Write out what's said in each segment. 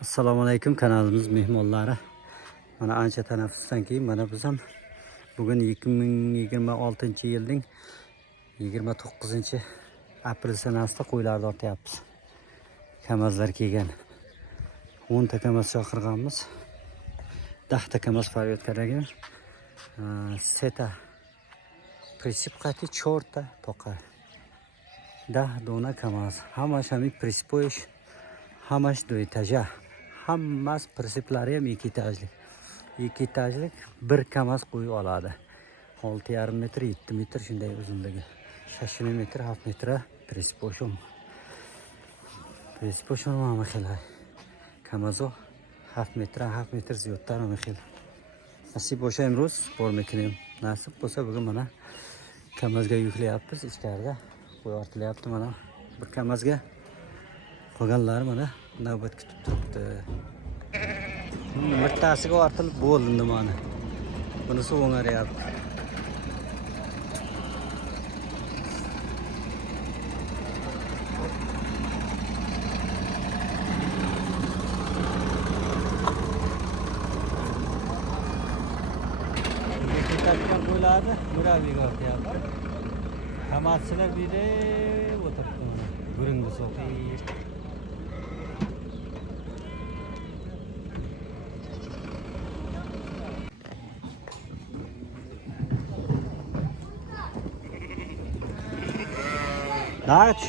Assalomu alaykum, kanalimiz mehmonlari. Mana ancha tanaffusdan keyin mana biz ham bugun 2026-yilning 29-aprel sanasida qo'ylarni ortyapmiz. Kamazlar kelgan. 10 ta kamaz chaqirganmiz. 10 ta kamaz faryodkaragan. Seta присипкати 4 ta toqa. 10 dona kamaz. Hammasi присипоиш, hammasi do etaja. Hammasi prisiplari ham 2 etajlik. 2 etajlik bir kamaz qo'yib oladi. 6,5 metr, 7 metr shunday uzunligi. 60 metr, 7 metr prisiposhum. Prisiposhum mana xilay. Kamazo 7 metr ziyodtar mana xil. Nasib bo'lsa imroz bor mekinim. Nasib bo'lsa bugun mana kamazga yuklayapmiz. Ichkarida qo'y ortilyapti mana. Bir kamazga qolganlari mana navbat kutib turibdi. Bittasiga ortilib bo'ldi mana. Bunisi o'ngaryapti. Ketadigan qo'ylarni murabbiyga ortyapti. Kamazchilar bu yerda o'tiribdi mana. Guringi so'qib. Naç?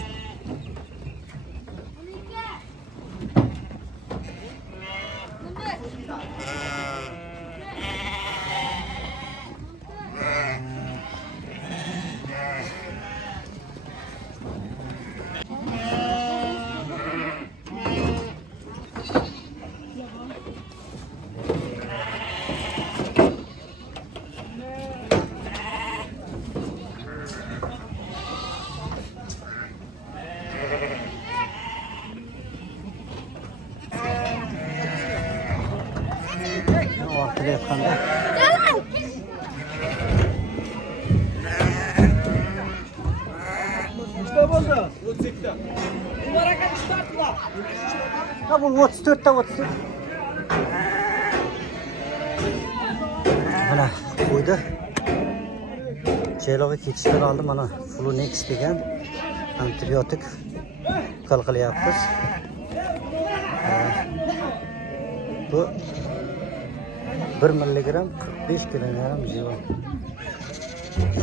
Ortada yatqanda bu 34 ta 34. Mana qo'ydi. Jaylovga ketishdan oldin mana Flunex degan antibiotik ukol qilyapmiz. Bu 1 milligram 45 kilogram jivo.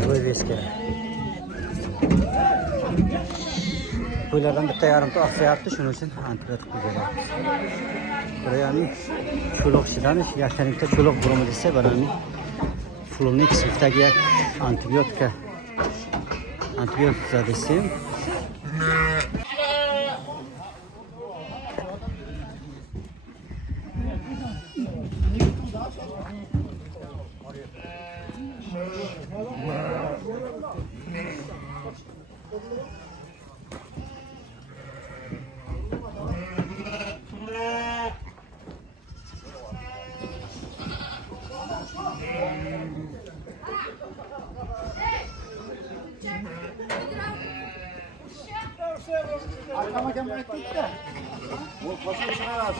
Qo'y beska. Qo'ylardan bitta yarimta oqsayapti, shuning uchun antibiotik qo'yganmiz. Burayani cho'loqchidan yaqinlikda cho'loq burimi desa, barani Flunex bittaga antibiotika. Antibiotika desam Arkama gelmek değil de. Bu pasını çıkaramaz.